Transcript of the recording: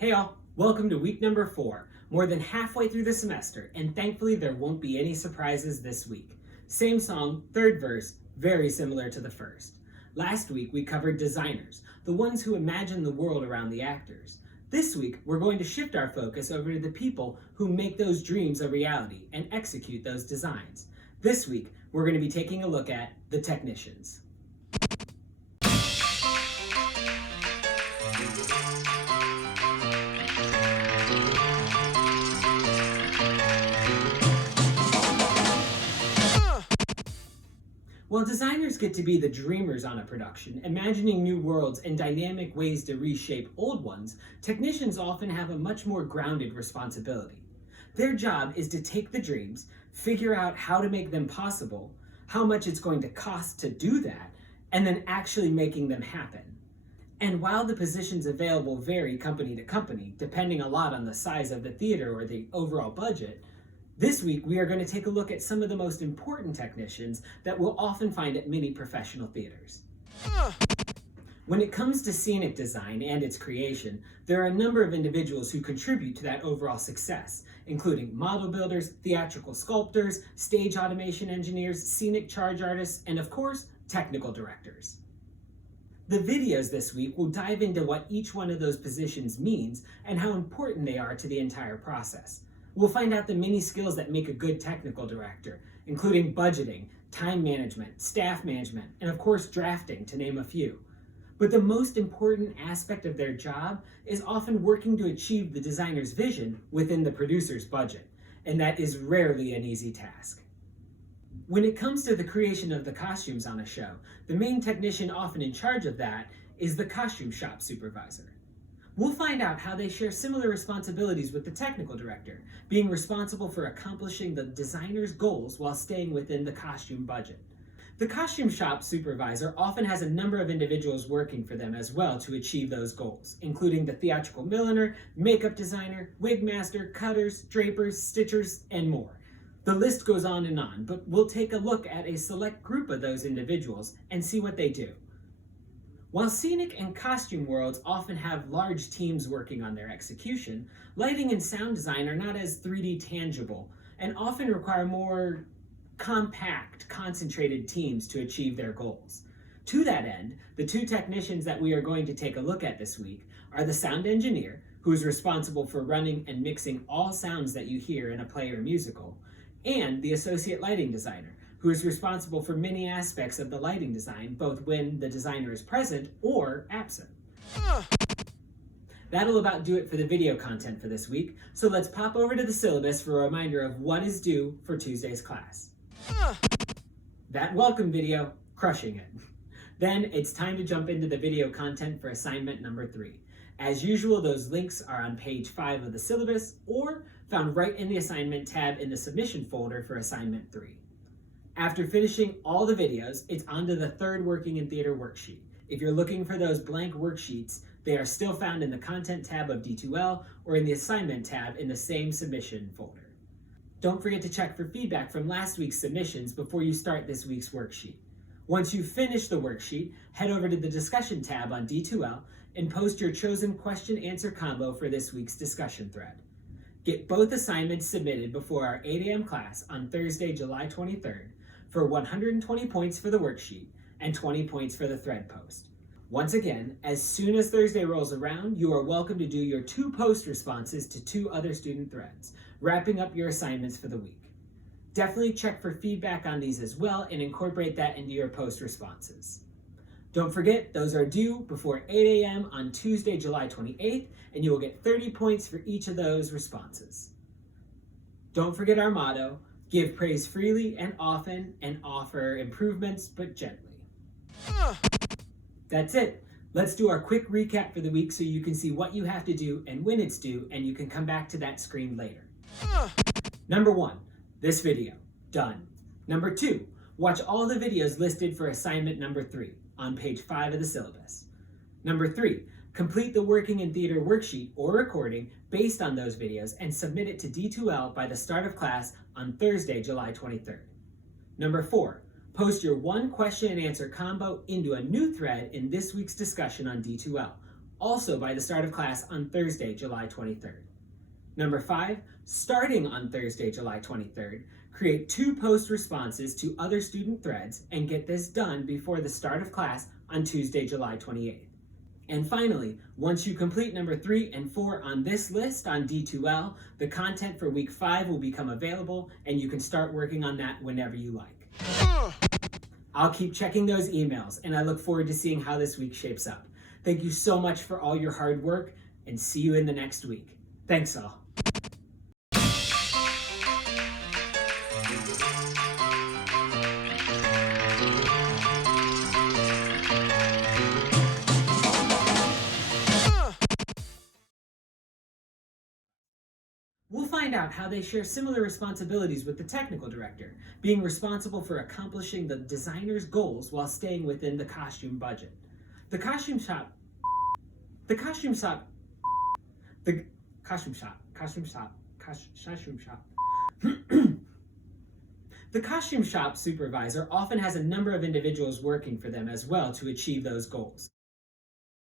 Hey all, welcome to week number 4, more than halfway through the semester, and thankfully there won't be any surprises this week. Same song, third verse, very similar to the first. Last week we covered designers, the ones who imagine the world around the actors. This week we're going to shift our focus over to the people who make those dreams a reality and execute those designs. This week we're going to be taking a look at the technicians. While designers get to be the dreamers on a production, imagining new worlds and dynamic ways to reshape old ones, technicians often have a much more grounded responsibility. Their job is to take the dreams, figure out how to make them possible, how much it's going to cost to do that, and then actually making them happen. And while the positions available vary company to company, depending a lot on the size of the theater or the overall budget, this week, we are going to take a look at some of the most important technicians that we'll often find at many professional theaters. When it comes to scenic design and its creation, there are a number of individuals who contribute to that overall success, including model builders, theatrical sculptors, stage automation engineers, scenic charge artists, and of course, technical directors. The videos this week will dive into what each one of those positions means and how important they are to the entire process. We'll find out the many skills that make a good technical director, including budgeting, time management, staff management, and of course drafting, to name a few. But the most important aspect of their job is often working to achieve the designer's vision within the producer's budget, and that is rarely an easy task. When it comes to the creation of the costumes on a show, the main technician often in charge of that is the costume shop supervisor. We'll find out how they share similar responsibilities with the technical director, being responsible for accomplishing the designer's goals while staying within the costume budget. The costume shop supervisor often has a number of individuals working for them as well to achieve those goals, including the theatrical milliner, makeup designer, wig master, cutters, drapers, stitchers, and more. The list goes on, but we'll take a look at a select group of those individuals and see what they do. While scenic and costume worlds often have large teams working on their execution, lighting and sound design are not as 3D tangible and often require more compact, concentrated teams to achieve their goals. To that end, the two technicians that we are going to take a look at this week are the sound engineer, who is responsible for running and mixing all sounds that you hear in a play or musical, and the associate lighting designer, who is responsible for many aspects of the lighting design, both when the designer is present or absent. That'll about do it for the video content for this week, so let's pop over to the syllabus for a reminder of what is due for Tuesday's class. That welcome video, crushing it. Then it's time to jump into the video content for assignment number 3. As usual, those links are on page 5 of the syllabus or found right in the assignment tab in the submission folder for assignment 3. After finishing all the videos, it's on to the third Working in Theater worksheet. If you're looking for those blank worksheets, they are still found in the Content tab of D2L or in the Assignment tab in the same submission folder. Don't forget to check for feedback from last week's submissions before you start this week's worksheet. Once you've finished the worksheet, head over to the Discussion tab on D2L and post your chosen question-answer combo for this week's discussion thread. Get both assignments submitted before our 8 a.m. class on Thursday, July 23rd, for 120 points for the worksheet and 20 points for the thread post. Once again, as soon as Thursday rolls around, you are welcome to do your 2 post responses to 2 other student threads, wrapping up your assignments for the week. Definitely check for feedback on these as well and incorporate that into your post responses. Don't forget, those are due before 8 a.m. on Tuesday, July 28th, and you will get 30 points for each of those responses. Don't forget our motto: give praise freely and often, and offer improvements but gently. That's it. Let's do our quick recap for the week so you can see what you have to do and when it's due, and you can come back to that screen later. Number 1, this video. Done. Number 2, watch all the videos listed for assignment number 3 on page 5 of the syllabus. Number 3, complete the Working in Theater worksheet or recording based on those videos and submit it to D2L by the start of class on Thursday, July 23rd. Number 4, post your 1 question and answer combo into a new thread in this week's discussion on D2L, also by the start of class on Thursday, July 23rd. Number 5, starting on Thursday, July 23rd, create 2 post responses to other student threads and get this done before the start of class on Tuesday, July 28th. And finally, once you complete number 3 and 4 on this list on D2L, the content for week 5 will become available and you can start working on that whenever you like. I'll keep checking those emails and I look forward to seeing how this week shapes up. Thank you so much for all your hard work and see you in the next week. Thanks all. We'll find out how they share similar responsibilities with the technical director, being responsible for accomplishing the designer's goals while staying within the costume budget. The costume shop The costume shop supervisor often has a number of individuals working for them as well to achieve those goals.